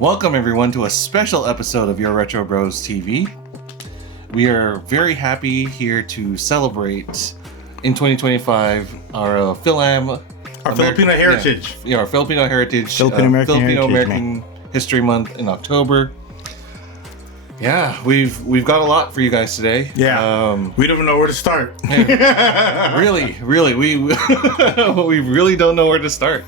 Welcome everyone to a special episode of YourRetroBROStv. We are very happy here to celebrate in 2025 our Fil-Am, our Filipino heritage. Yeah, our Filipino heritage. Filipino American History Month in October. Yeah, we've got a lot for you guys today. Yeah, we don't even know where to start. really, we we really don't know where to start,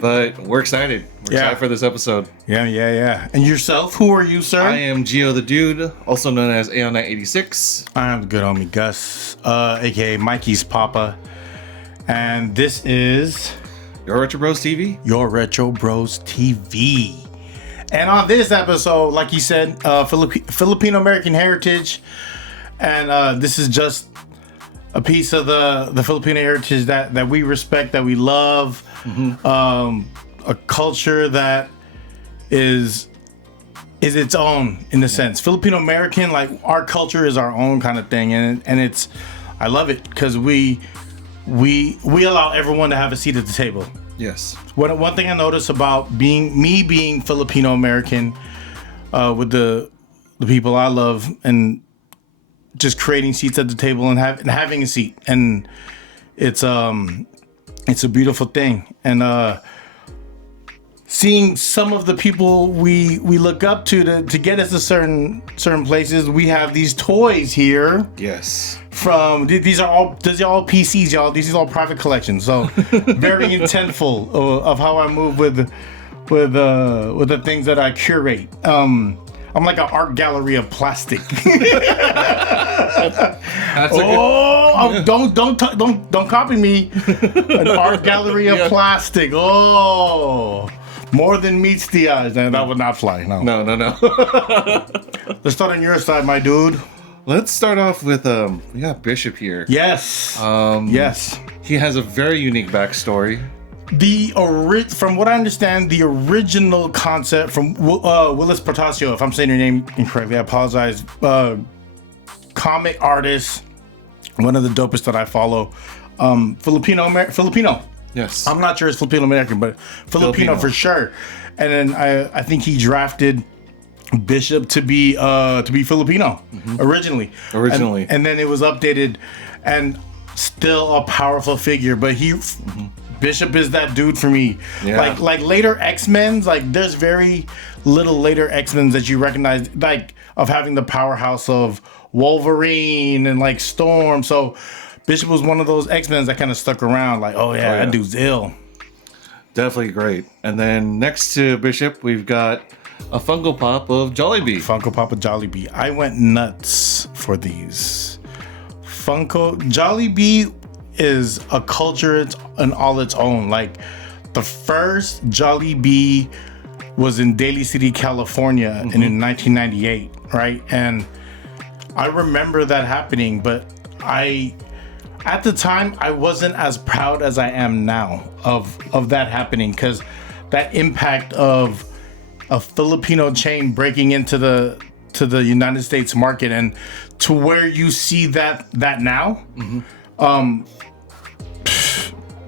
but we're excited. We're excited for this episode. Yeah. And yourself? Who are you, sir? I am Gio the Dude, also known as Aeon986. I'm the good homie Gus, aka Mikey's Papa, and this is YourRetroBROStv. YourRetroBROStv. And on this episode, like you said, Filipino American heritage, and this is just a piece of the Filipino heritage that we respect, that we love, a culture that is its own in a sense. Filipino American, like our culture is our own kind of thing, and it's, I love it because we allow everyone to have a seat at the table. Yes. One thing I noticed about being Filipino American, with the people I love, and just creating seats at the table and having a seat, and it's a beautiful thing. And seeing some of the people we look up to get us to certain places, we have these toys here. Yes. From these are all PCs, y'all. These are all private collections. So very intentful of how I move with the things that I curate. I'm like an art gallery of plastic. Don't copy me. An art gallery of plastic. Oh, more than meets the eyes. And that would not fly. No. Let's start on your side, my dude. Let's start off with we got Bishop here. Yes. Yes. He has a very unique backstory. From what I understand, the original concept from Willis Portacio, if I'm saying your name incorrectly, I apologize. Comic artist, one of the dopest that I follow. Filipino. Yes. I'm not sure it's Filipino American, but Filipino for sure. And then I think he drafted Bishop to be Filipino originally, and then it was updated, and still a powerful figure. But Bishop is that dude for me. Yeah. Like later X-Men's, like there's very little later X-Men's that you recognize, like of having the powerhouse of Wolverine and like Storm. So Bishop was one of those X-Men's that kind of stuck around. Like, oh yeah, that dude's ill. Definitely great. And then next to Bishop, we've got a Funko Pop of Jollibee. Funko Pop of Jollibee. I went nuts for these. Jollibee is a culture in all its own. Like the first Jollibee was in Daly City, California, and in 1998, right? And I remember that happening, but at the time I wasn't as proud as I am now of that happening, because that impact of a Filipino chain breaking into the United States market, and to where you see that now.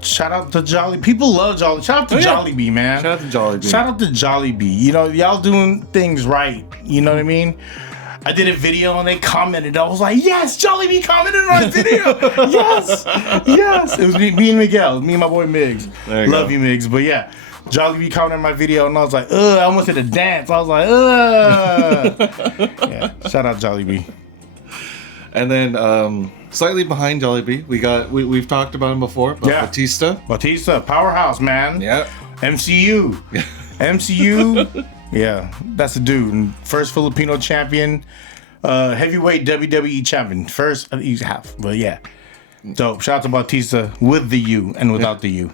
Shout out to Jollibee. People love Jollibee. Shout out to Jollibee, man. Shout out to Jollibee. You know, y'all doing things right. You know what I mean? I did a video and they commented. I was like, yes, Jollibee commented on our video. Yes. It was me and Miguel. Me and my boy Miggs. Love you, Miggs. But yeah, Jollibee commented on my video, and I was like, ugh, I almost did a dance. I was like, ugh. Yeah, shout out Jollibee. And then slightly behind Jollibee, we've talked about him before. Batista, powerhouse, man. Yeah. MCU. Yeah, that's a dude. First Filipino champion, heavyweight WWE champion. First, he's half, but yeah. So shout out to Batista with the U and without the U.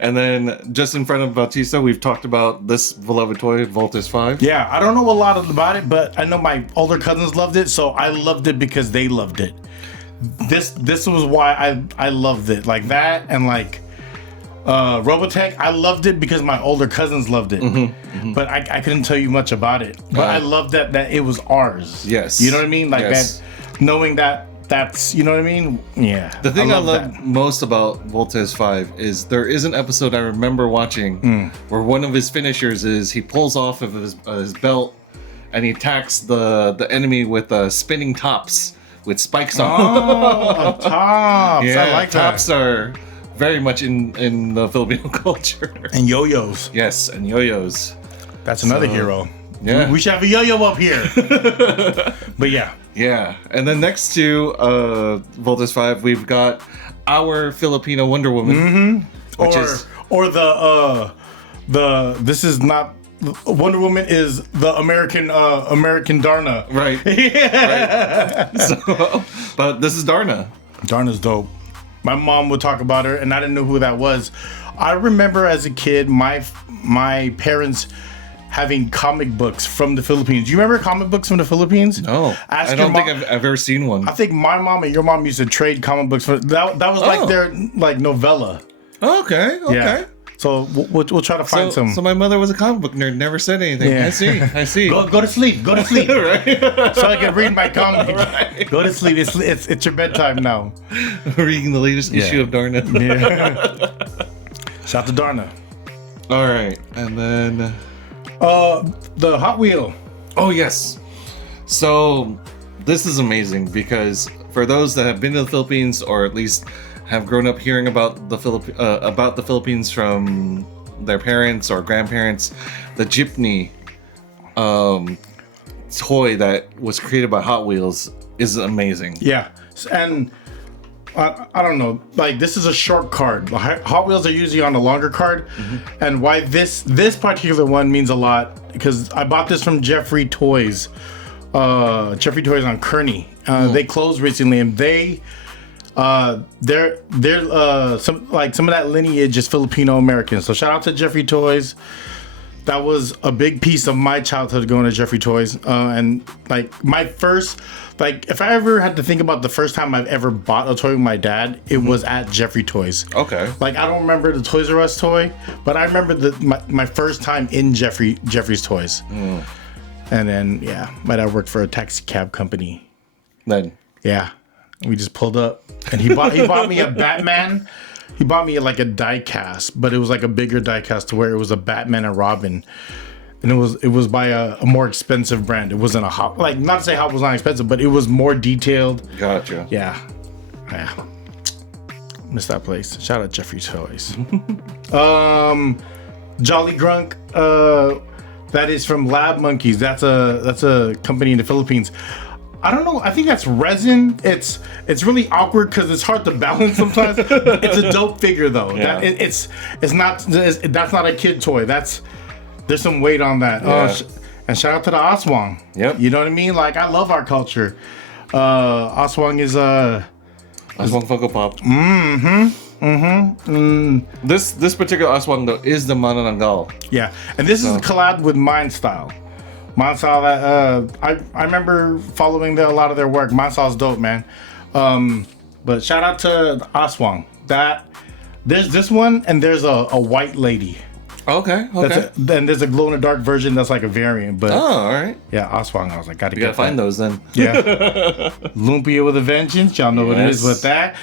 And then just in front of Batista, we've talked about this beloved toy, Voltus 5. Yeah, I don't know a lot about it, but I know my older cousins loved it, so I loved it because they loved it. This was why I loved it. Like that, and like Robotech, I loved it because my older cousins loved it. But I couldn't tell you much about it. But I loved that it was ours. Yes. You know what I mean? Like that, knowing that that's, you know what I mean? Yeah. The thing I love most about Voltes 5 is there is an episode I remember watching where one of his finishers is he pulls off of his belt and he attacks the enemy with spinning tops with spikes on. Oh, tops. Yeah, I like tops that. are very much in the Filipino culture. And yo-yos. Yes, and yo-yos. That's another hero. Yeah. We should have a yo-yo up here. But yeah. Yeah. And then next to Voltes 5, we've got our Filipino Wonder Woman. Mm-hmm. This is not Wonder Woman is the American Darna. Right. Yeah. Right. So, but this is Darna. Darna's dope. My mom would talk about her, and I didn't know who that was. I remember as a kid, my parents having comic books from the Philippines. Do you remember comic books from the Philippines? No, I don't think I've ever seen one. I think my mom and your mom used to trade comic books. That was like their novella. Okay. Yeah. So we'll try to find some. So my mother was a comic book nerd, never said anything. Yeah. I see. Go to sleep. Right. So I can read my comic. Right. Go to sleep. It's your bedtime now. Reading the latest issue of Darna. Yeah. Shout to Darna. All right, and then the Hot Wheel. Oh yes. So this is amazing because for those that have been to the Philippines or at least have grown up hearing about the Philippines from their parents or grandparents, the jeepney toy that was created by Hot Wheels is amazing. Yeah, and I don't know, like this is a short card. Hot Wheels are usually on a longer card, and why this particular one means a lot because I bought this from Jeffrey Toys. Jeffrey Toys on Kearney. They closed recently, and they're some of that lineage is Filipino American. So shout out to Jeffrey Toys. That was a big piece of my childhood going to Jeffrey Toys. And like my first, like if I ever had to think about the first time I've ever bought a toy with my dad, it was at Jeffrey Toys. Okay. Like I don't remember the Toys R Us toy, but I remember my first time in Jeffrey's Toys. And then my dad worked for a taxi cab company. Then we just pulled up, and he bought me a Batman. He bought me like a die cast, but it was like a bigger die cast to where it was a Batman and Robin, and it was by a more expensive brand. It wasn't a Hot, like not to say Hot was not expensive, but it was more detailed. Gotcha. Yeah. Missed that place. Shout out Jeffrey Toys. Jolly Grunk. That is from Lab Monkeys. That's a company in the Philippines. I don't know. I think that's resin. It's really awkward because it's hard to balance sometimes. It's a dope figure though. Yeah. That's not a kid toy. There's some weight on that. Yeah. And shout out to the Aswang. Yep. You know what I mean? Like I love our culture. Aswang is Aswang Funko Pop. This particular Aswang though is the Manananggal. Yeah, and this is a collab with Mind Style. Mind Style that I remember following a lot of their work. Mind Style's dope, man. But shout out to Aswang. There's this one and there's a white lady. Okay. Then there's a glow in the dark version that's like a variant. But all right. Yeah, Aswang. I was like, gotta find those then. Yeah. Lumpia with a vengeance. Y'all know what it is with that.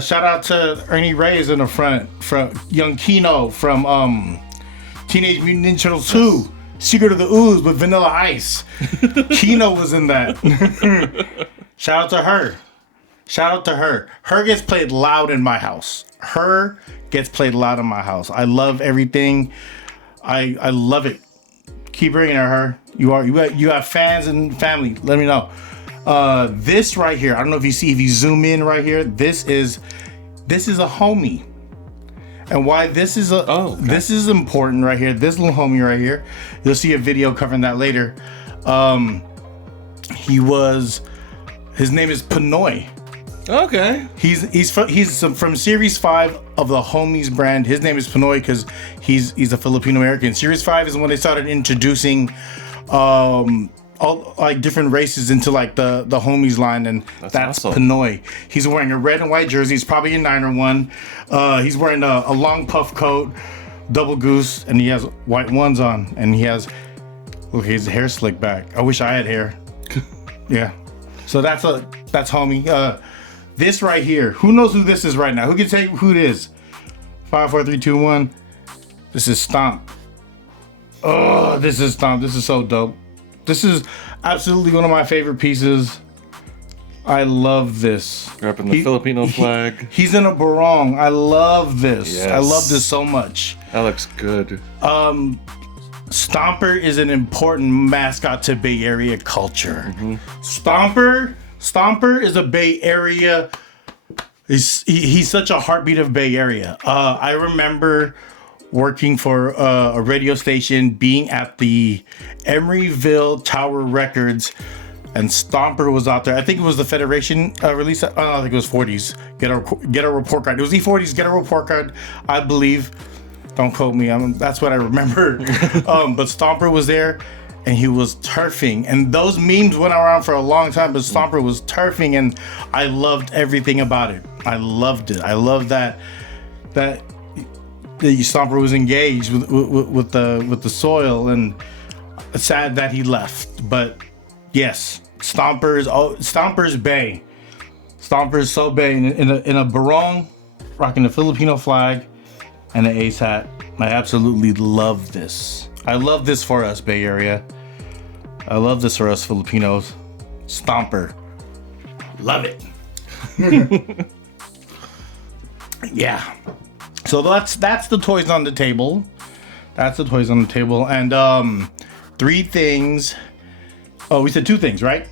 Shout out to Ernie Reyes in the front, from young Kino from Teenage Mutant Ninja Turtles 2. Secret of the Ooze with Vanilla Ice. Kino was in that. Shout out to her. Her gets played loud in my house. I love everything. I love it. Keep bringing her. You have fans and family. Let me know. This right here. I don't know if you zoom in right here. This is a homie. And why this is this is important right here. This little homie right here. You'll see a video covering that later. His name is Pinoy. Okay. He's from Series 5 of the Homies brand. His name is Pinoy because he's a Filipino American. Series 5 is when they started introducing all like different races into like the Homies line, and that's awesome. Pinoy. He's wearing a red and white jersey. He's probably a Niner one. He's wearing a long puff coat, double goose, and he has white ones on. And his hair slicked back. I wish I had hair. Yeah. So that's That's homie. This right here. Who knows who this is right now? Who can tell you who it is? 5, 4, 3, 2, 1. This is Stomp. Oh, this is Stomp. This is so dope. This is absolutely one of my favorite pieces. I love this. Repping the Filipino flag. He's in a barong. I love this. Yes. I love this so much. That looks good. Stomper is an important mascot to Bay Area culture. Mm-hmm. Stomper is a Bay Area. He's such a heartbeat of Bay Area. I remember working for a radio station, being at the Emeryville Tower Records, and Stomper was out there. I think it was the Federation release. I think it was 40s. Get a report card. It was E40s. Get a report card, I believe. Don't quote me. That's what I remember. But Stomper was there, and he was turfing. And those memes went around for a long time. But Stomper was turfing, and I loved everything about it. I loved it. I loved that the Stomper was engaged with the soil, and it's sad that he left. But yes, Stomper's Bay. Stomper's so Bay in a barong, rocking the Filipino flag and an ace hat. I absolutely love this. I love this for us, Bay Area. I love this for us Filipinos. Stomper. Love it. Yeah. So that's the toys on the table. That's the toys on the table. And 3 things. Oh, we said 2 things, right?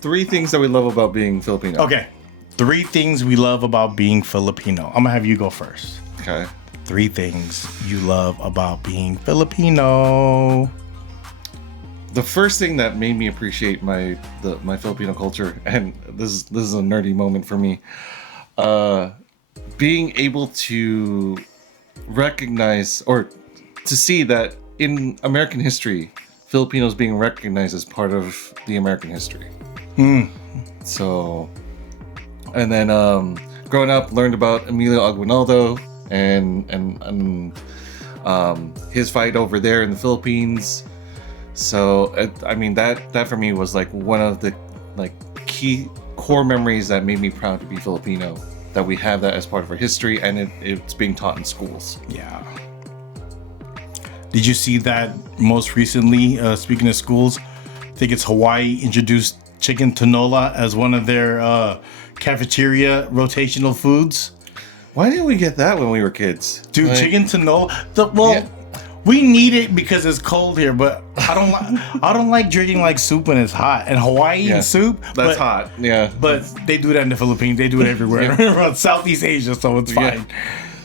3 things that we love about being Filipino. Okay. 3 things we love about being Filipino. I'm gonna have you go first. Okay. 3 things you love about being Filipino. The first thing that made me appreciate my Filipino culture, and this is a nerdy moment for me, being able to recognize or to see that in American history, Filipinos being recognized as part of the American history. So, and then growing up, learned about Emilio Aguinaldo and his fight over there in the Philippines. So I mean that for me was like one of the like key core memories that made me proud to be Filipino. That we have that as part of our history, and it's being taught in schools. Yeah. Did you see that most recently? Speaking of schools, I think it's Hawaii introduced chicken tinola as one of their cafeteria rotational foods. Why didn't we get that when we were kids? Dude, like, chicken tinola. We need it because it's cold here, but I don't like drinking like soup when it's hot. And Hawaiian soup, that's hot. Yeah, but they do that in the Philippines. They do it everywhere around Southeast Asia, so it's fine.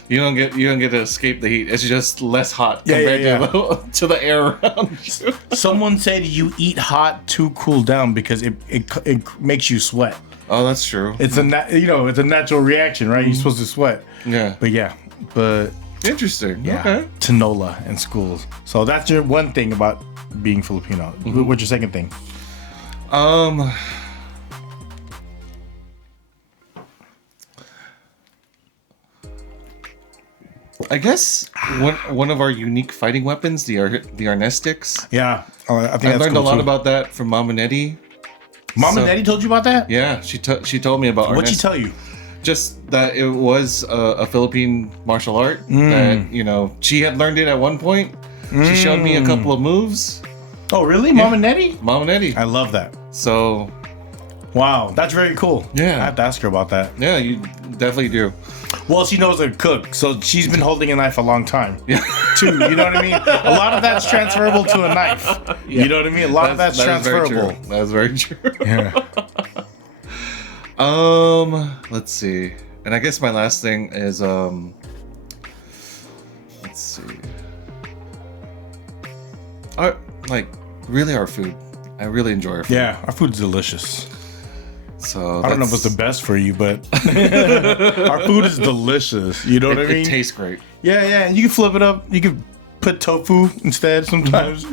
You don't get to escape the heat. It's just less hot compared to the air around you. Someone said you eat hot to cool down because it makes you sweat. Oh, that's true. It's a natural reaction, right? You're supposed to sweat. Yeah. But interesting. Yeah. Okay. Tinola in schools. So that's your one thing about being Filipino. What's your second thing? I guess one of our unique fighting weapons, the Arnés sticks. Yeah, I think I learned a lot about that from Mom and Eddie. Mom and Eddie told you about that? Yeah, she told me about Arnés. What'd she tell you? Just that it was a Philippine martial art. That she had learned it at one point. She showed me a couple of moves. Oh, really? Yeah. Mom and Eddie? Mom and Eddie. I love that. So, wow, that's very cool. Yeah, I have to ask her about that. Yeah, you definitely do. Well, she knows how to cook, so she's been holding a knife a long time. Yeah. Too, you know what I mean? A lot of that's transferable to a knife. Yeah. You know what I mean? A lot of that's transferable. That's very true. Yeah. Let's see. And I guess my last thing is let's see. Our food. I really enjoy our food. Yeah, our food's delicious. So I don't know if it's the best for you, but our food is delicious. You know what I mean? It tastes great. Yeah, and you can flip it up. You can put tofu instead sometimes.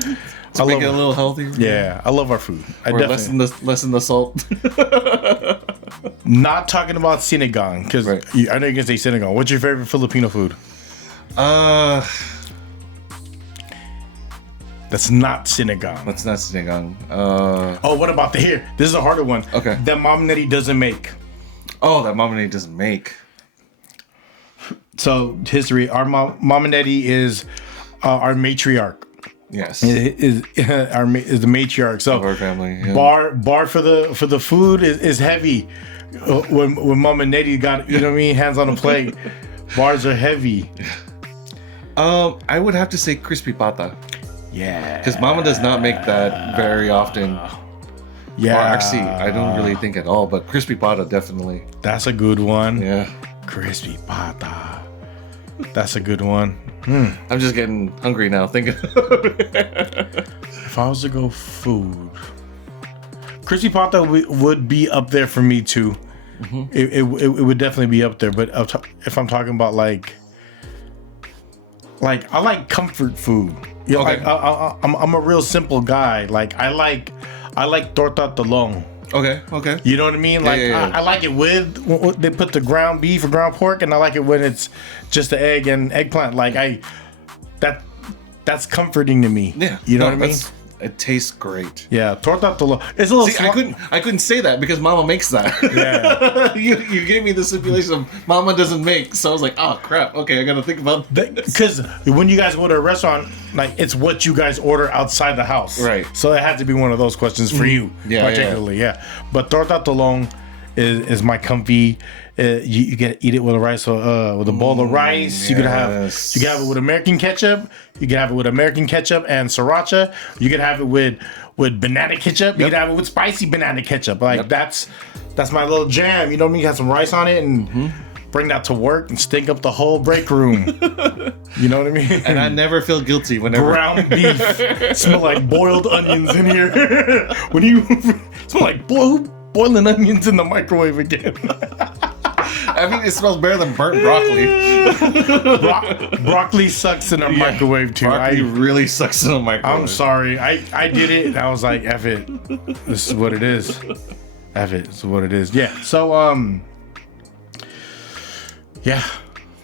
To make it a little healthier. Yeah, I love our food. Or lessen the salt. Not talking about sinigang, because I know you're gonna say sinigang. What's your favorite Filipino food? That's not sinigang. That's not sinigang. Oh, what about here? This is a harder one. Okay. That Mom Nettie doesn't make. Oh, that Mom Nettie doesn't make. So history. Our Mom Nettie is our matriarch. Yes. Is the matriarch. So of our family. Yeah. Bar for the food is heavy. When Mama Nettie got, you know what I mean, hands on the plate, bars are heavy. I would have to say crispy pata. Yeah. Because Mama does not make that very often. Yeah. Or actually, I don't really think at all, but crispy pata definitely. That's a good one. Yeah. Crispy pata. That's a good one. I'm just getting hungry now thinking. If I was to go food, crispy pata would be up there for me too. Mm-hmm. It would definitely be up there. But if I'm talking about like I like comfort food. You know, okay. I'm a real simple guy. Like I like torta talong. Okay. You know what I mean? Like yeah. I like it with they put the ground beef or ground pork, and I like it when it's just the egg and eggplant. Like that's comforting to me. Yeah. You know what I mean? It tastes great. Yeah, torta talong. It's a little. See, I couldn't say that because Mama makes that. Yeah. you gave me the stipulation of Mama doesn't make, so I was like, oh crap. Okay, I gotta think about that. Because when you guys go to a restaurant, like it's what you guys order outside the house, right? So it had to be one of those questions for you, particularly. Yeah. But torta talong is my comfy. You get to eat it with a rice with a bowl of rice. Yes. You can have it with American ketchup. You can have it with American ketchup and sriracha. You can have it with banana ketchup. You can have it with spicy banana ketchup. Like that's my little jam. You know what I mean? You have some rice on it and bring that to work and stink up the whole break room. You know what I mean? And I never feel guilty whenever ground beef smell like boiled onions in here. When you smell like boiling onions in the microwave again. I mean, it smells better than burnt broccoli. Broccoli sucks in a microwave too. Broccoli really sucks in a microwave. I'm sorry. I did it and I was like, F it. This is what it is. F it. This is what it is. Yeah. So, yeah,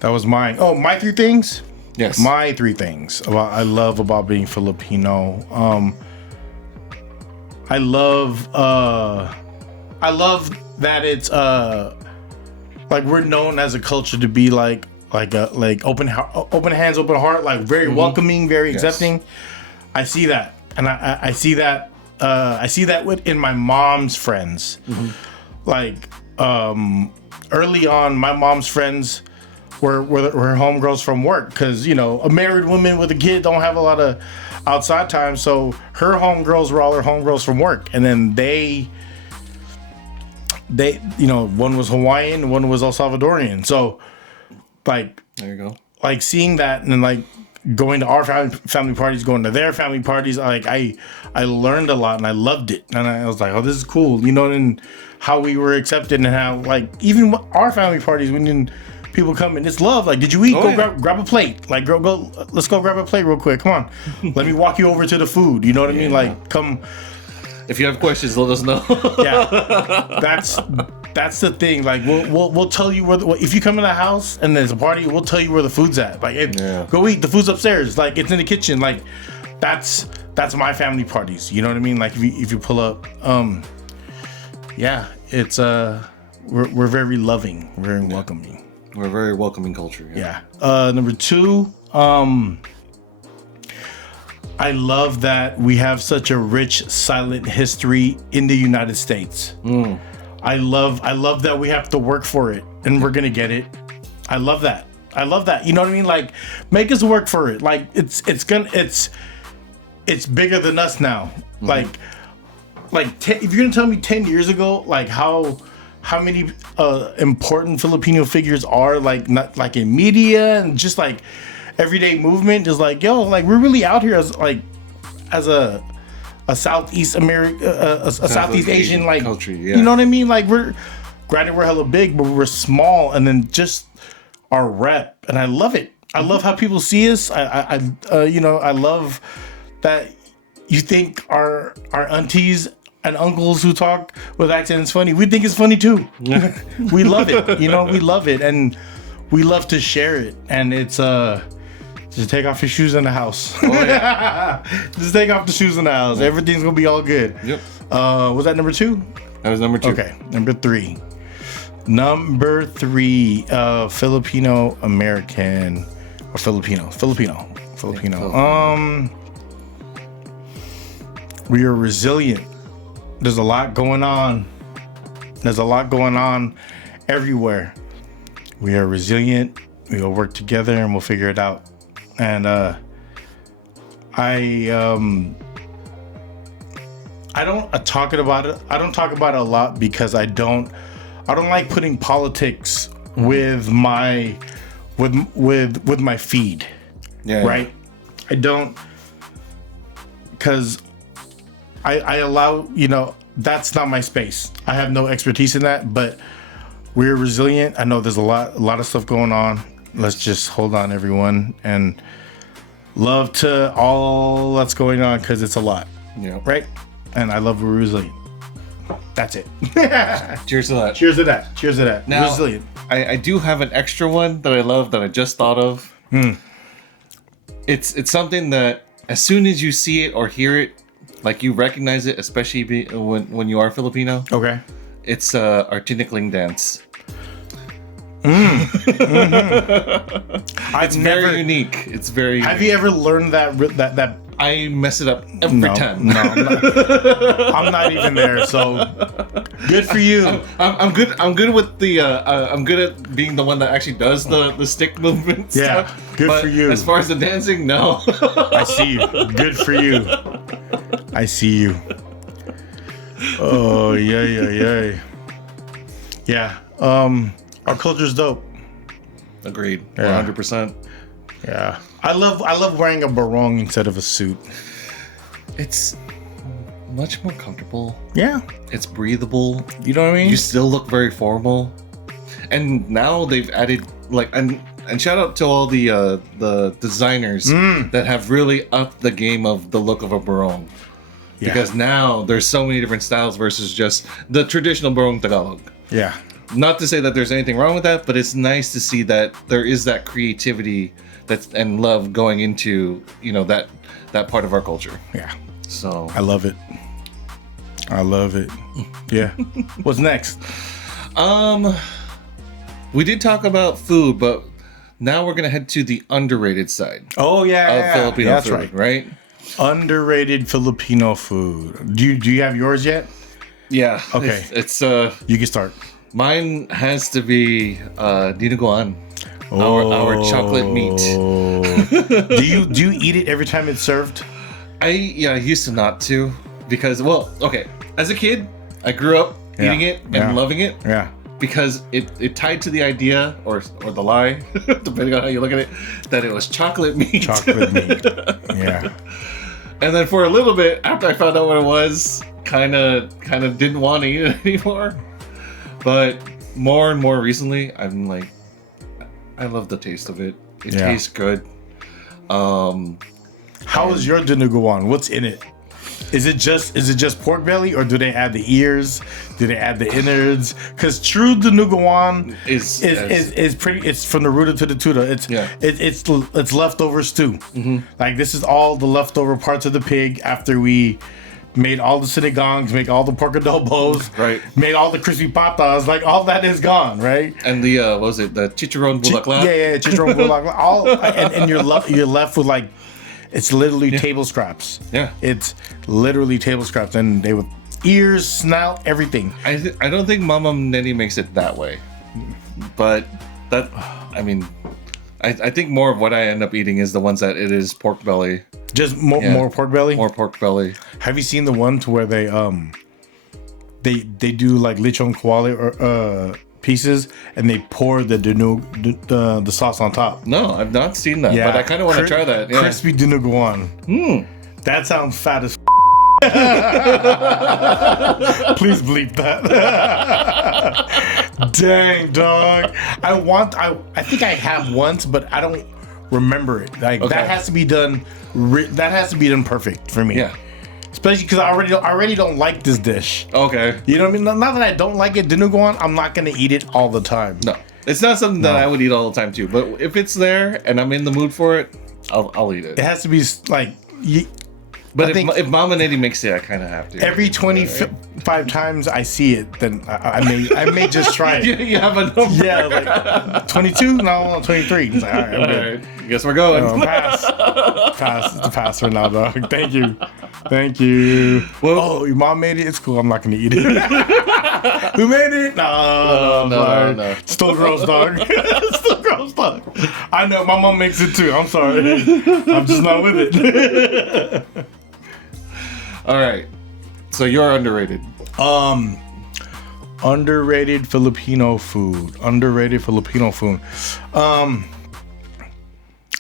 that was mine. Oh, my 3 things? Yes. My 3 things I love about being Filipino. I love that it's like we're known as a culture to be like open hands, open heart, like very welcoming, very accepting. I see that, and I see that. I see that in my mom's friends. Like early on, my mom's friends were homegirls from work, because you know a married woman with a kid don't have a lot of outside time. So her homegirls were all her homegirls from work, and then they you know, one was Hawaiian, one was El Salvadorian. So like there you go. Like seeing that and then like going to our family parties, going to their family parties, like I learned a lot and I loved it. And I was like, oh, this is cool, you know, and how we were accepted and how like even our family parties when people come in, it's love. Like, did you eat? Grab a plate. Like, go. Let's go grab a plate real quick. Come on, let me walk you over to the food. You know what I mean? Like, come. If you have questions, let us know. Yeah, that's the thing. Like, we'll tell you if you come to the house and there's a party, we'll tell you where the food's at. Like, go eat. The food's upstairs. Like, it's in the kitchen. Like, that's my family parties. You know what I mean? Like, if you pull up, yeah, it's we're very loving, very welcoming. We're a very welcoming culture. Yeah. Number 2, I love that we have such a rich silent history in the United States. I love that we have to work for it and we're gonna get it. I love that. You know what I mean? Like, make us work for it. Like, it's bigger than us now. Like if you're gonna tell me 10 years ago, like how many important Filipino figures are like not like in media and just like everyday movement is like, yo, like we're really out here as a Southeast America, a Southeast Asian like country, yeah. You know what I mean? Like we're hella big, but we're small, and then just our rep, and I love it. I love how people see us. I love that you think our aunties and uncles who talk with accents funny. We think it's funny too. We love it. You know, we love it, and we love to share it. And it's Just take off your shoes in the house. Oh, yeah. Just take off the shoes in the house. Yeah. Everything's gonna be all good. Yep. Was that number 2? That was number 2. Okay, number 3. Number 3, Filipino American or Filipino. We are resilient. There's a lot going on. Everywhere. We are resilient. We'll work together and we'll figure it out. And I don't talk about it. I don't talk about it a lot because I don't like putting politics with my feed. Yeah. Right? I don't, because I allow, that's not my space. I have no expertise in that, but we're resilient. I know there's a lot of stuff going on. Let's just hold on, everyone, and love to all that's going on because it's a lot. Yeah. Right? And I love we're resilient. That's it. Cheers to that. Cheers to that. Cheers to that. Now, resilient. I do have an extra one that I love that I just thought of. It's something that as soon as you see it or hear it, like you recognize it, especially when you are Filipino. Okay. It's our tinikling dance. It's very unique. It's very. Have you ever learned that? I mess it up every time. No, I'm not even there. So good for you. I'm good. I'm good with the. I'm good at being the one that actually does the stick movement. Yeah, stuff. good But for you. As far as the dancing, no. I see you. Good for you. I see you. Oh yeah. Yeah. Our culture's dope. Agreed. Yeah. 100%. Yeah. I love wearing a barong instead of a suit. It's much more comfortable. Yeah. It's breathable. You know what I mean? You still look very formal. And now they've added and shout out to all the designers that have really upped the game of the look of a barong. Yeah. Because now there's so many different styles versus just the traditional barong Tagalog. Yeah. Not to say that there's anything wrong with that, but it's nice to see that there is that creativity and love going into that part of our culture. Yeah. So I love it. Yeah. What's next? We did talk about food, but now we're gonna head to the underrated side. Oh yeah, of Filipino that's food, right? Underrated Filipino food. Do you have yours yet? Yeah. Okay. It's you can start. Mine has to be dinuguan. Our chocolate meat. do you eat it every time it's served? I used to not to because as a kid I grew up eating it and loving it. Yeah. Because it tied to the idea or the lie, depending on how you look at it, that it was chocolate meat. Chocolate meat. Yeah. And then for a little bit after I found out what it was, kind of didn't want to eat it anymore. But more and more recently, I'm like, I love the taste of it. It tastes good. How is your dinuguan? What's in it? Is it just pork belly, or do they add the ears? Do they add the innards? Because true dinuguan is pretty. It's from the rooter to the tutor. It's leftover stew. Mm-hmm. Like this is all the leftover parts of the pig after we made all the sinigongs, make all the pork adobos, right? Made all the crispy patas. Like all that is gone, right? And the what was it? The chicharron bulaklak? Yeah, chicharron bulaklak. All and you're left with like. It's literally table scraps. Yeah. It's literally table scraps. And they would ears, snout, everything. I don't think Mama Nenny makes it that way. But I think more of what I end up eating is the ones that it is pork belly. Just more pork belly? More pork belly. Have you seen the one to where they do like lechon kawali or pieces and they pour the sauce on top? No, I've not seen that, but I kind of want to try that. Yeah. Crispy dinuguan. That sounds fat as Please bleep that. Dang, dog. I think I have once, but I don't remember it. Like that has to be done. That has to be done perfect for me. Yeah. Especially because I already don't like this dish. Okay. You know what I mean? Not that I don't like it, dinuguan, I'm not gonna eat it all the time. No, it's not something that I would eat all the time too. But if it's there and I'm in the mood for it, I'll eat it. It has to be like. But if Mom and Eddie makes it, I kind of have to. Every 25 times I see it, then I may just try it. You have a number. Yeah, like 22? No, 23. It's like, all right, I'm good. Right. Guess we're going. Pass. It's a pass for now, dog. Thank you. Well, your mom made it. It's cool. I'm not going to eat it. Who made it? No. Still gross, dog. Still gross, dog. I know. My mom makes it too. I'm sorry. I'm just not with it. All right. So you're underrated. Underrated Filipino food.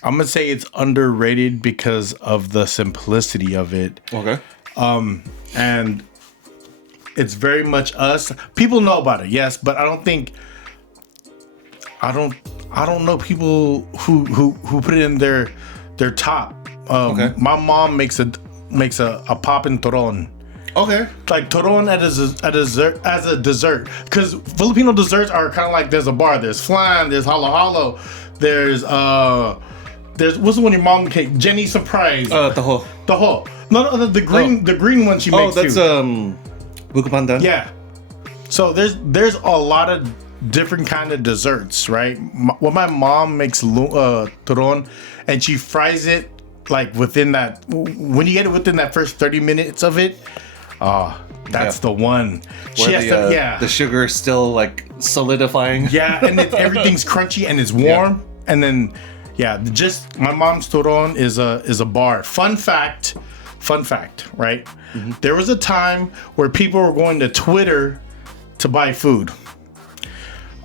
I'm gonna say it's underrated because of the simplicity of it. Okay. And it's very much us. People know about it, yes, but I don't know people who put it in their top. Okay. My mom makes a poppin' turon. Okay. Like turon as a dessert. Because Filipino desserts are kind of like there's a bar. There's flan. There's halo. There's what's the one your mom cake? Jenny Surprise. Taho. No, the green one she makes too. Oh, that's buko pandan. Yeah. So there's a lot of different kind of desserts, right? When my mom makes turon and she fries it like within that, when you get it within that first 30 minutes of it, that's the one. Where the sugar is still like solidifying. Yeah, and everything's crunchy and it's warm. Yeah. And then, just my mom's turon is a bar. Fun fact, right? Mm-hmm. There was a time where people were going to Twitter to buy food.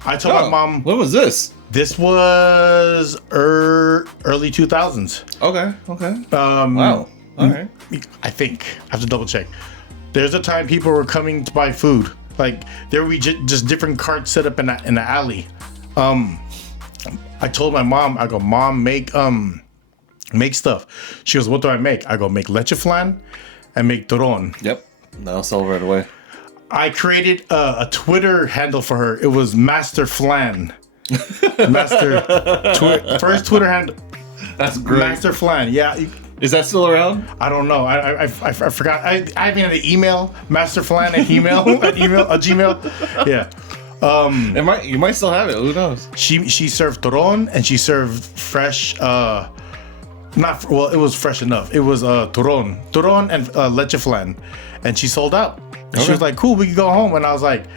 I told my mom. When was this? This was early 2000s. Okay. Wow. All right. I think I have to double check. There's a time people were coming to buy food. Like there would be just different carts set up in the alley. I told my mom, I go, Mom, make stuff. She goes, what do I make? I go, make leche flan and make turon. Yep. That'll sell right away. I created a Twitter handle for her. It was Master Flan. First Twitter handle. That's great. Master Flan. Yeah. Is that still around? I don't know. I forgot. I even had an email. Masterflan at Gmail. Yeah. You might still have it. Who knows? She served turon and she served fresh. It was fresh enough. It was turon and leche flan, and she sold out. Okay. She was like, "Cool, we can go home." And I was like,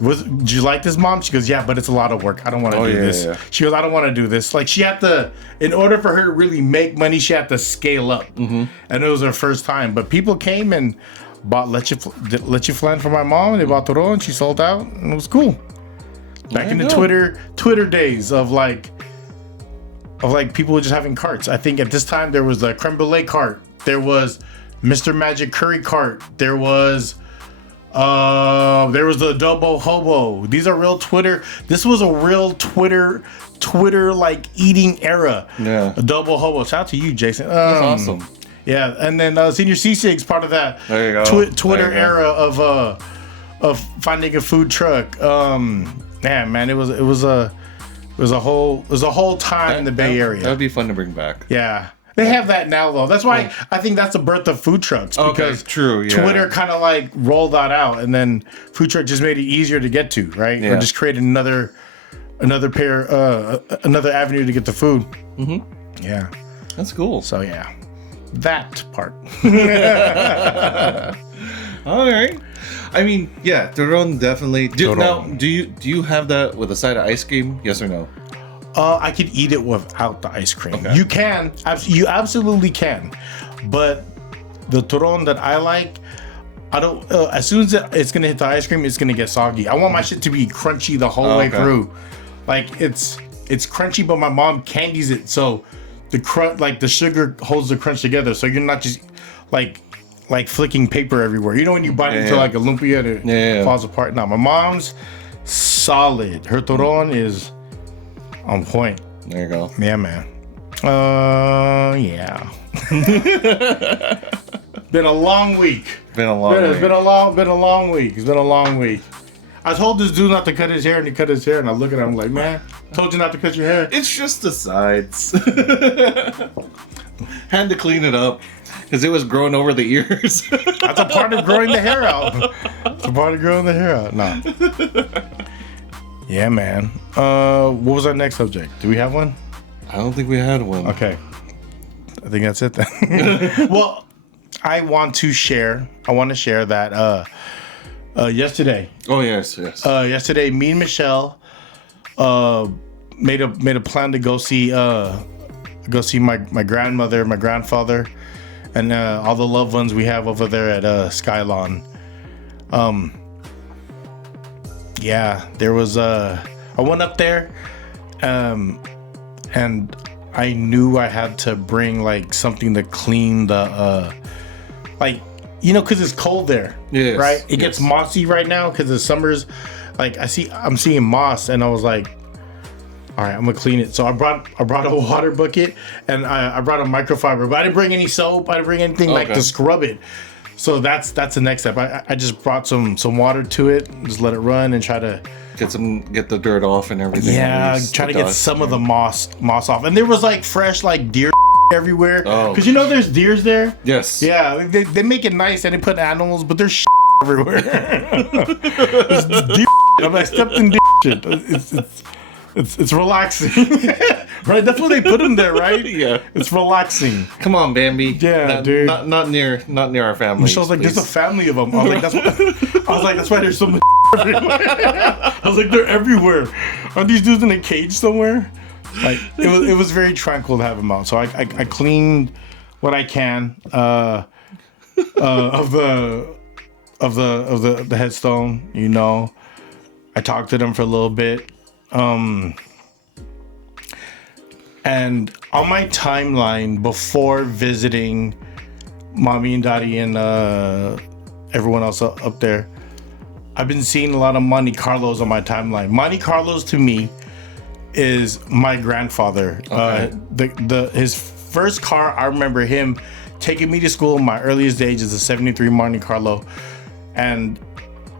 "Did you like this, Mom?" She goes, "Yeah, but it's a lot of work. I don't want to do this." Yeah. She goes, "I don't want to do this." Like she had to, in order for her to really make money, she had to scale up, and it was her first time. But people came and bought leche flan for my mom. They bought turon. She sold out, and it was cool. Back in the Twitter days of like people just having carts. I think at this time there was the creme brulee cart. There was Mr. Magic curry cart. There was the adobo hobo. These are real Twitter. This was a real Twitter like eating era. Yeah. Adobo hobo. Shout out to you, Jason. That's awesome. Yeah, and then Senior C6 part of that. There you go. Twitter era of finding a food truck. Man, it was a whole time in the Bay Area. That would be fun to bring back. Yeah. They have that now, though. That's why I think that's the birth of food trucks. Because true, yeah. Twitter kind of like rolled that out, and then food truck just made it easier to get to, right? Yeah. Or just created another avenue to get the food. Mm-hmm. Yeah. That's cool. So, yeah. That part. All right. I mean, yeah, turon definitely. Now, do you have that with a side of ice cream? Yes or no? I could eat it without the ice cream. Okay. You can. You absolutely can. But the turon that I like, I don't. As soon as it's gonna hit the ice cream, it's gonna get soggy. I want my shit to be crunchy the whole way through. Like it's crunchy, but my mom candies it so the sugar holds the crunch together. So you're not just like flicking paper everywhere. You know when you bite into like a lumpia and it falls apart. No, my mom's solid. Her turon is on point. There you go. Yeah, man. Yeah. Been a long week. It's been a long week. I told this dude not to cut his hair, and he cut his hair, and I look at him like, man, told you not to cut your hair. It's just the sides. Had to clean it up because it was growing over the ears. That's a part of growing the hair out. It's a part of growing the hair out. No. Yeah, man. What was our next subject? Do we have one? I don't think we had one. Okay. I think that's it then. Well, I want to share that yesterday. Oh yes. Yesterday, me and Michelle made a plan to go see my grandmother, my grandfather, and all the loved ones we have over there at Skylon. Yeah, there was I went up there, and I knew I had to bring like something to clean the because it's cold there. Yes, right. It gets mossy right now because the summer's like I'm seeing moss, and I was like, all right, I'm gonna clean it. So I brought a water bucket, and I brought a microfiber, but I didn't bring any soap. I didn't bring anything like to scrub it. So that's the next step. I just brought some water to it, just let it run, and try to get the dirt off and everything. Yeah, try to get some of the moss off. And there was like fresh like deer everywhere. Oh, because there's deers there. Yes. Yeah, they make it nice and they put animals, but there's everywhere. There's deer. I stepped in deer shit. It's relaxing, right? That's why they put them there, right? Yeah, it's relaxing. Come on, Bambi. Yeah, dude. Not near our family. Michelle's like, there's a family of them. I was like, that's why there's so much everywhere. I was like, they're everywhere. Are these dudes in a cage somewhere? Like, it was very tranquil to have them out. So I cleaned what I can of the headstone. I talked to them for a little bit. And on my timeline before visiting mommy and daddy and everyone else up there, I've been seeing a lot of Monte Carlos on my timeline. Monte Carlos to me is my grandfather. Okay. His first car, I remember him taking me to school in my earliest age, is a 73 Monte Carlo, and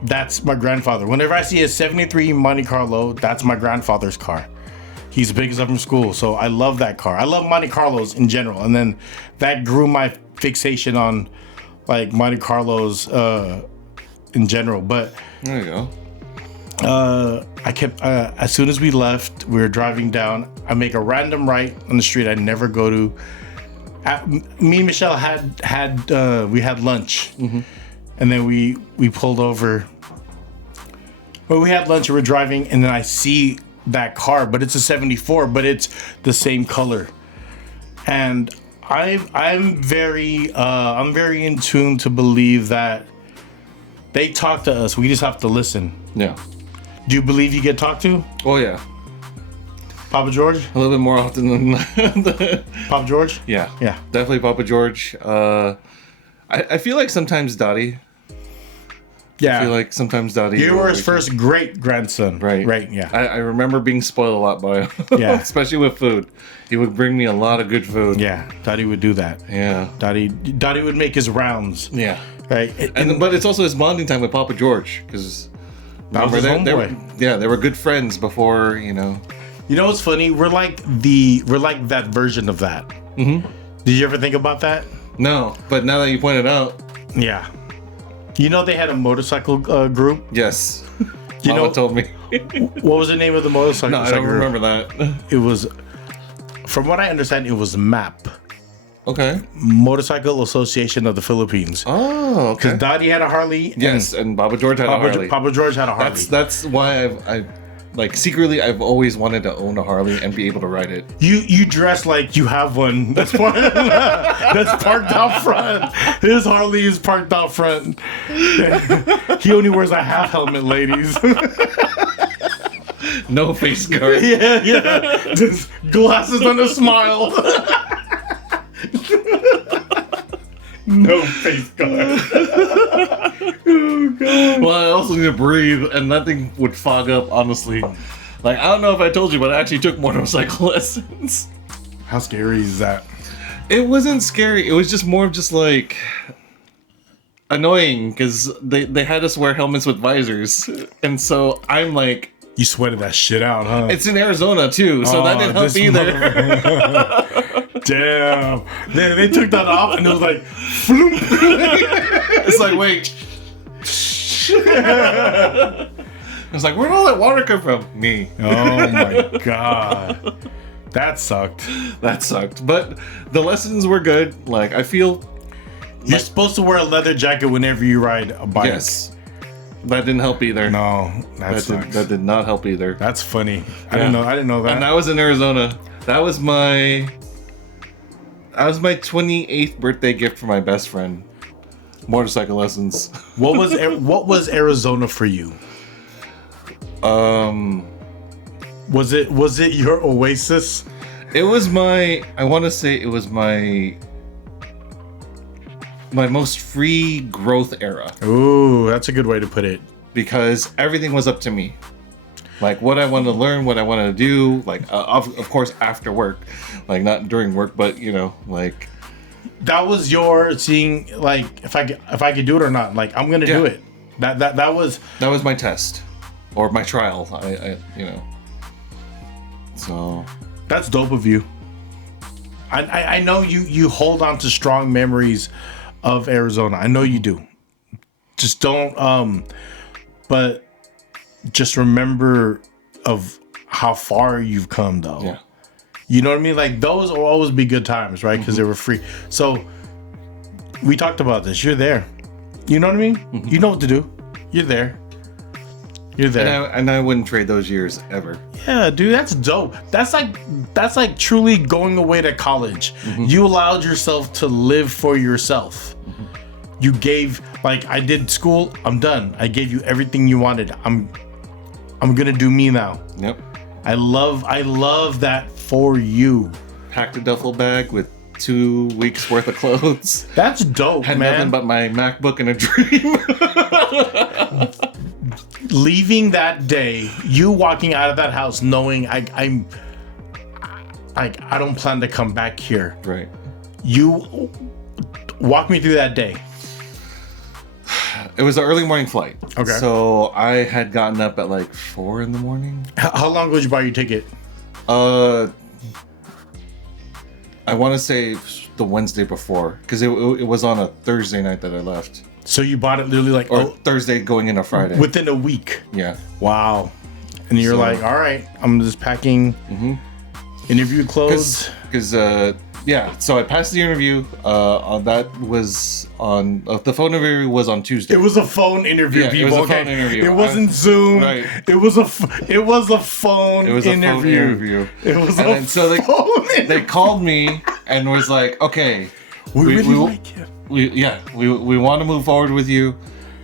that's my grandfather. Whenever I see a 73 Monte Carlo, that's my grandfather's car. He's the biggest up from school, so I love that car. I love Monte Carlos in general, and then that grew my fixation on like Monte Carlos in general. But there you go. I kept as soon as we left, we were driving down. I make a random right on the street I never go to. Me and Michelle had lunch, and then we pulled over. Well, we had lunch and we're driving, and then I see that car, but it's a 74, but it's the same color. And I'm very in tune to believe that they talk to us. We just have to listen. Yeah. Do you believe you get talked to? Oh yeah. Papa George? A little bit more often than Papa George? Yeah. Yeah. Definitely Papa George. I feel like sometimes Dottie. Yeah. I feel like sometimes Dottie. You were his first great grandson. Right. Right, yeah. I remember being spoiled a lot by him. Yeah. Especially with food. He would bring me a lot of good food. Yeah. Dottie would do that. Yeah. Dottie would make his rounds. Yeah. Right. But it's also his bonding time with Papa George, because that was his homeboy. They were good friends before, You know what's funny? We're like that version of that. Mm-hmm. Did you ever think about that? No, but now that you point it out. Yeah. They had a motorcycle group? Yes. Mama told me. What was the name of the motorcycle group? No, I don't remember that. It was, from what I understand, it was MAP. Okay. Motorcycle Association of the Philippines. Oh, okay. Because Dottie had a Harley. Yes, and Papa George had a Harley. Papa George had a Harley. That's why I like secretly I've always wanted to own a Harley and be able to ride it. You dress like you have one. That's parked out front. His Harley is parked out front. He only wears a half helmet, ladies. No face guard. Yeah. Just glasses and a smile. No face guard. Oh god. Well, I also need to breathe, and that thing would fog up, honestly. Like, I don't know if I told you, but I actually took motorcycle lessons. How scary is that? It wasn't scary. It was just more of just like, annoying because they had us wear helmets with visors, and so I'm like, you sweated that shit out, huh? It's in Arizona too, so that didn't help either. Damn, they took that off and it was like, it's like, wait. It's like, where'd all that water come from? Me. Oh my god, that sucked. But the lessons were good. Like, I feel you're supposed to wear a leather jacket whenever you ride a bike. Yes. That didn't help either. No, that did not help either. That's funny. I didn't know that. And that was in Arizona. That was my 28th birthday gift for my best friend. Motorcycle lessons. What was Arizona for you? Was it your oasis? It was my most free growth era. Ooh, that's a good way to put it. Because everything was up to me. Like what I wanted to learn, what I wanted to do, like of course after work, like not during work, but like that was your seeing, like if I could do it or not. Like I'm gonna do it. That was my test or my trial. I So that's dope of you. I know you hold on to strong memories of Arizona. I know you do. Just don't but just remember of how far you've come though. Yeah. You know what I mean? Like those will always be good times, right? Because they were free. So we talked about this. You're there. You know what I mean? Mm-hmm. You know what to do. You're there. You're there. And I wouldn't trade those years ever. Yeah, dude, that's dope. That's like truly going away to college. Mm-hmm. You allowed yourself to live for yourself. Mm-hmm. You gave, like, I did school, I'm done. I gave you everything you wanted. I'm gonna do me now. Yep. I love that for you. Packed a duffel bag with 2 weeks worth of clothes. That's dope, Had man. nothing but my MacBook and a dream. Leaving that day, you walking out of that house knowing I don't plan to come back here. Right. You walk me through that day. It was an early morning flight. Okay. So I had gotten up at like 4 a.m. How long ago did you buy your ticket? I want to say the Wednesday before, because it was on a Thursday night that I left. So you bought it literally Thursday going into Friday. Within a week. Yeah. Wow. And you're like, all right, I'm just packing interview clothes. Because so I passed the interview. That was on the phone interview was on Tuesday. It was a phone interview. People. It was a phone interview. It wasn't Zoom. Right. It was a phone interview. It was a phone interview. They called me and was like, okay, we really like you. We want to move forward with you.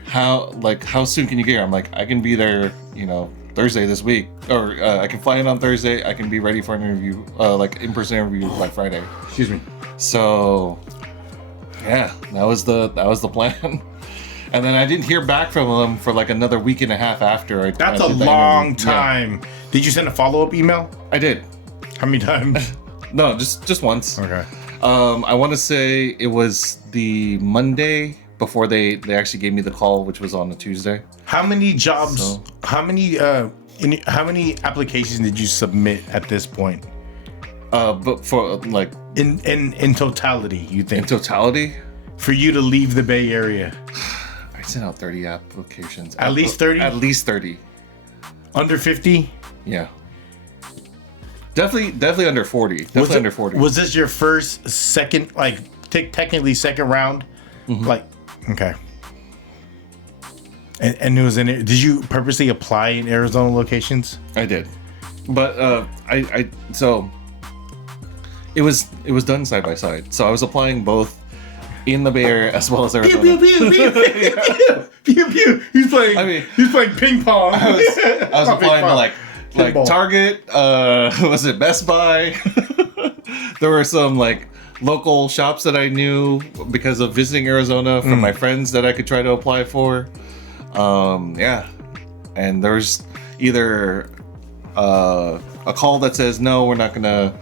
How soon can you get here? I'm like, I can be there, Thursday this week, or I can fly in on Thursday. I can be ready for an interview, in-person interview by Friday. Excuse me. So, yeah, that was the plan. And then I didn't hear back from them for like another week and a half after. That's a long time. Yeah. Did you send a follow-up email? I did. How many times? No, just once. Okay. I want to say it was the Monday before they actually gave me the call, which was on a Tuesday. How many jobs? How many applications did you submit at this point? But for like in totality, you think? In totality, for you to leave the Bay Area, I sent out 30 applications. At least 30. At least 30. Under 50? Yeah. Definitely under 40. Definitely under 40. Was this your second, technically second round? Mm-hmm. Like, okay. And it was in it. Did you purposely apply in Arizona locations? I did, but so it was done side by side. So I was applying both in the Bay Area as well as Arizona. Pew pew pew pew pew pew. He's playing ping pong. I was applying to like Target. Was it Best Buy? There were some like local shops that I knew because of visiting Arizona from my friends that I could try to apply for. And there's either a call that says no, we're not gonna,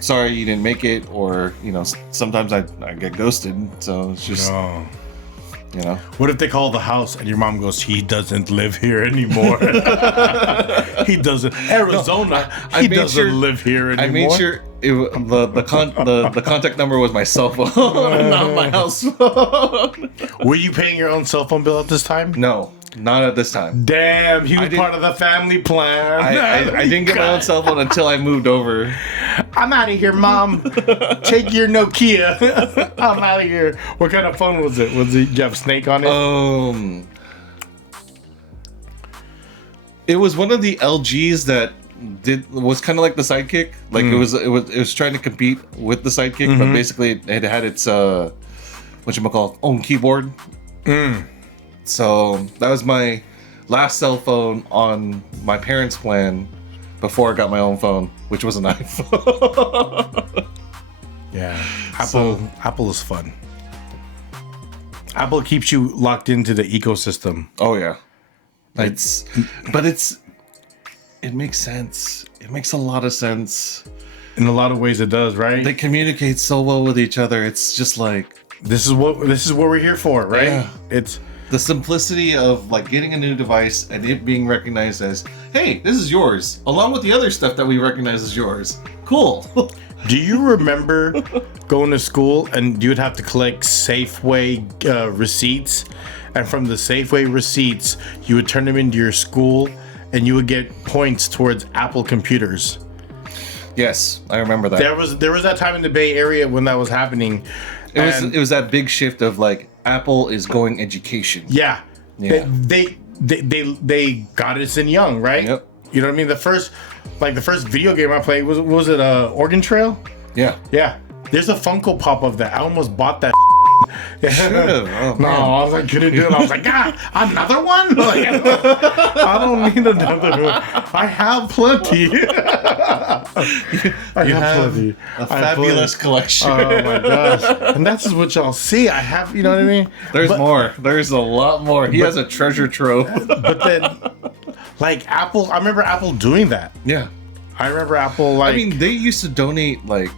sorry you didn't make it, or sometimes I get ghosted. So it's just You know? What if they call the house and your mom goes, he doesn't live here anymore? He doesn't. Arizona, no, he doesn't live here anymore. I made sure the contact number was my cell phone, not my house phone. Were you paying your own cell phone bill at this time? No, not at this time. Damn, he was part of the family plan. I didn't get my own cell phone until I moved over. I'm out of here, Mom. Take your Nokia. I'm out of here. What kind of phone was it? Did you have Snake on it? It was one of the LGs that was kind of like the Sidekick. Like it was trying to compete with the Sidekick, but basically it had its own keyboard. So that was my last cell phone on my parents' plan before I got my own phone, which was an iPhone. Yeah, Apple is fun. Apple keeps you locked into the ecosystem. Oh yeah, it makes sense. It makes a lot of sense. In a lot of ways, it does, right? They communicate so well with each other. It's just like this is what we're here for, right? Yeah. It's the simplicity of like getting a new device and it being recognized as, hey, this is yours, along with the other stuff that we recognize as yours. Cool. Do you remember going to school and you would have to collect Safeway receipts, and from the Safeway receipts you would turn them into your school and you would get points towards Apple computers? Yes, I remember that. There was that time in the Bay Area when that was happening. It was that big shift of like Apple is going education. Yeah. They got us in young, right? Yep. You know what I mean? The first video game I played was it Oregon Trail? Yeah. Yeah. There's a Funko Pop of that. I almost bought that. Should've. Oh, no, I was like, couldn't do it. I was like, God, another one? Like, I don't need another one. I have plenty. I have plenty. A fabulous collection. Oh my gosh. And that's what y'all see. I have, you know what I mean? There's more. There's a lot more. He has a treasure trove. But then, like Apple, I remember Apple doing that. Yeah. I remember Apple, like... I mean, they used to donate, like...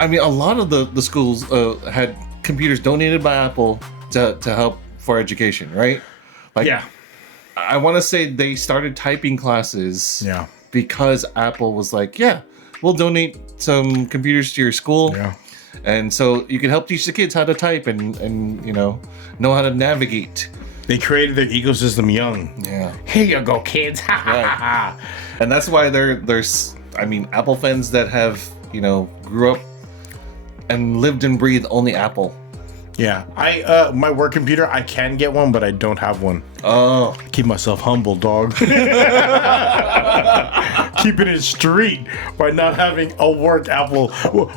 I mean, a lot of the schools had computers donated by Apple to help for education, right? Like, yeah. I want to say they started typing classes because Apple was like, yeah, we'll donate some computers to your school. Yeah. And so you can help teach the kids how to type and you know how to navigate. They created their ecosystem young. Yeah. Here you go, kids. Right. And that's why there's, I mean, Apple fans that have, grew up and lived and breathed only Apple. Yeah. My work computer, I can get one, but I don't have one. Oh. Keep myself humble, dog. Keeping it street by not having a work Apple.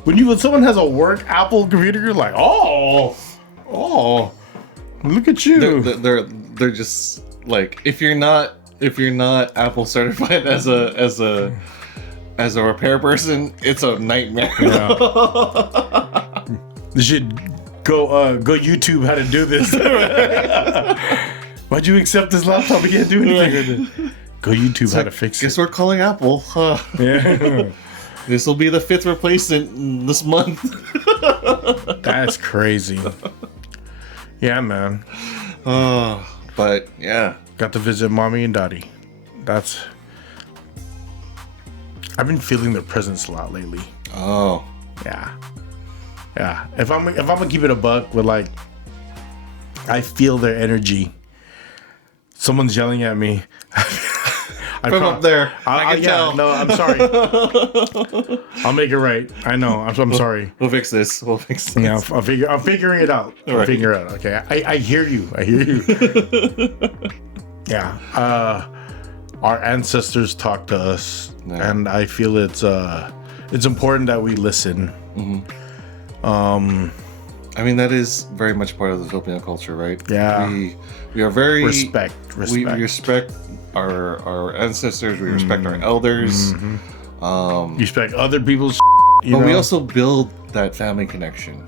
When someone has a work Apple computer, you're like, oh, look at you. They're just like, if you're not Apple certified as a repair person, it's a nightmare. Yeah. You should go YouTube how to do this. Why'd you accept this laptop? We can't do anything with it. Go YouTube how to fix it. Guess we're calling Apple. Yeah. This will be the 5th replacement this month. That's crazy. Yeah, man. But yeah. Got to visit mommy and daddy. I've been feeling their presence a lot lately. Oh. Yeah. Yeah. If I'm gonna keep it a buck with like, I feel their energy. Someone's yelling at me. From up there. I can tell. No, I'm sorry. I'll make it right. I know. I'm sorry. We'll fix this. Yeah, I'm figuring it out. I'll figure it out. Okay. I hear you. Yeah. Our ancestors talked to us, and I feel it's important that we listen. Mm-hmm. I mean, that is very much part of the Filipino culture, right? Yeah. We are very respect. We respect our ancestors. We respect our elders. Mm-hmm. Respect other people's. We also build that family connection,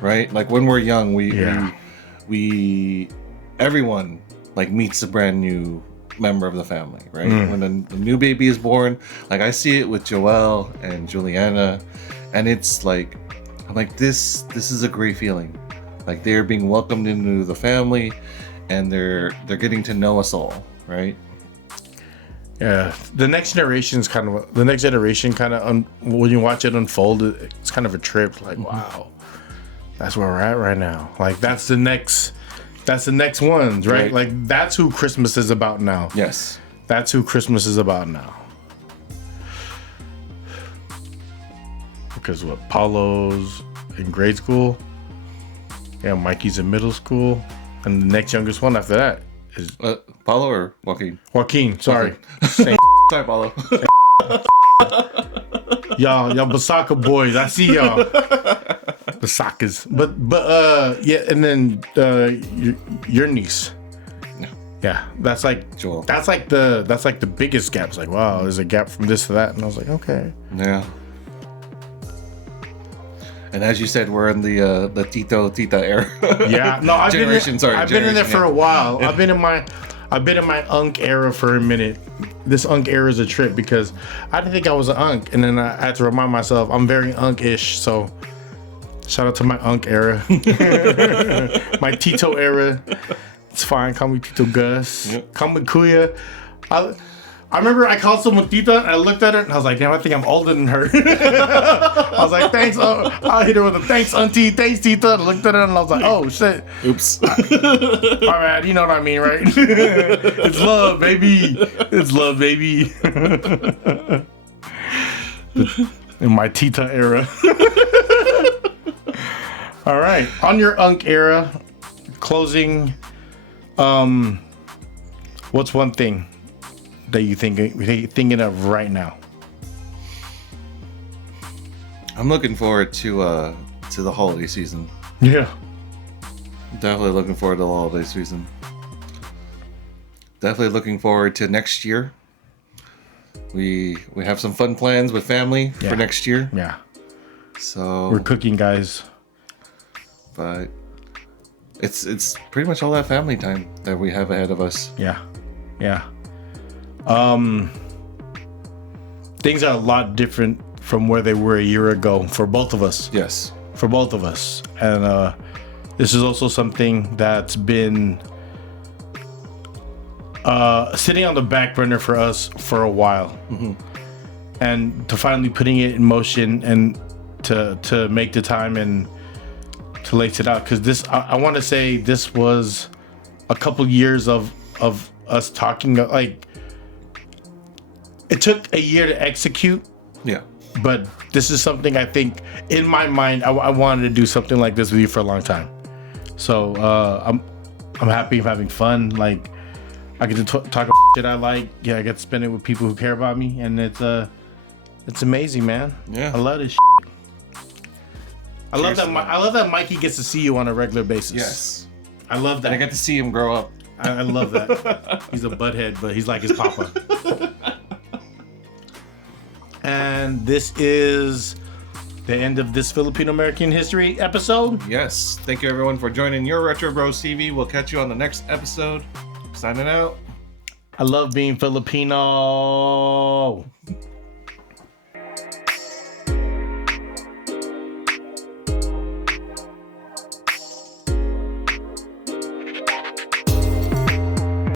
right? Like when we're young, we everyone like meets a brand new member of the family, right? When the new baby is born, like I see it with Joelle and Juliana, and it's like I'm like this is a great feeling. Like they're being welcomed into the family, and they're getting to know us all, right? Yeah, the next generation kind of when you watch it unfold, it's kind of a trip. Like, wow, that's where we're at right now. Like that's the next ones, right? Like that's who Christmas is about now. Yes, that's who Christmas is about now. Because what, Paulo's in grade school, yeah, Mikey's in middle school, and the next youngest one after that is Paulo or Joaquin? Joaquin, sorry. Same. Sorry, Paulo. y'all Basaka boys, I see y'all. Basakas. But yeah, and then your niece. Yeah, that's like Joel. That's like the biggest gap. It's like, wow, there's a gap from this to that, and I was like, okay. Yeah. And as you said, we're in the Tita era. Yeah, no, I've been in there for a while. Yeah. I've been in my Unk era for a minute. This Unk era is a trip because I didn't think I was an Unk, and then I had to remind myself I'm very Unk-ish. So shout out to my Unk era, my Tito era. It's fine. Call me Tito Gus. Yep. Call me Kuya. I remember I called someone Tita, and I looked at her, and I was like, damn, I think I'm older than her. I was like, thanks. I hit her with a thanks, auntie. Thanks, Tita. I looked at her, and I was like, oh, shit. Oops. All right, you know what I mean, right? It's love, baby. It's love, baby. In my Tita era. All right. On your Unk era, closing, what's one thing that you thinking of right now? I'm looking forward to the holiday season. Yeah. Definitely looking forward to the holiday season. Definitely looking forward to next year. We have some fun plans with family for next year. Yeah. So we're cooking, guys. But it's pretty much all that family time that we have ahead of us. Yeah. Yeah. Things are a lot different from where they were a year ago for both of us. Yes. For both of us. And this is also something that's been sitting on the back burner for us for a while. Mm-hmm. And to finally putting it in motion and to make the time and to lace it out. Because this, I want to say this was a couple years of us talking, like, it took a year to execute. Yeah. But this is something I think, in my mind, I wanted to do something like this with you for a long time. So I'm happy, I'm having fun. Like, I get to talk about shit I like. Yeah, I get to spend it with people who care about me, and it's amazing, man. Yeah. I love this shit. I love that Mikey gets to see you on a regular basis. Yes. I love that. And I get to see him grow up. I love that. He's a butthead, but he's like his papa. And this is the end of this Filipino American History episode. Yes. Thank you, everyone, for joining Your Retro Bros TV. We'll catch you on the next episode. Signing out. I love being Filipino.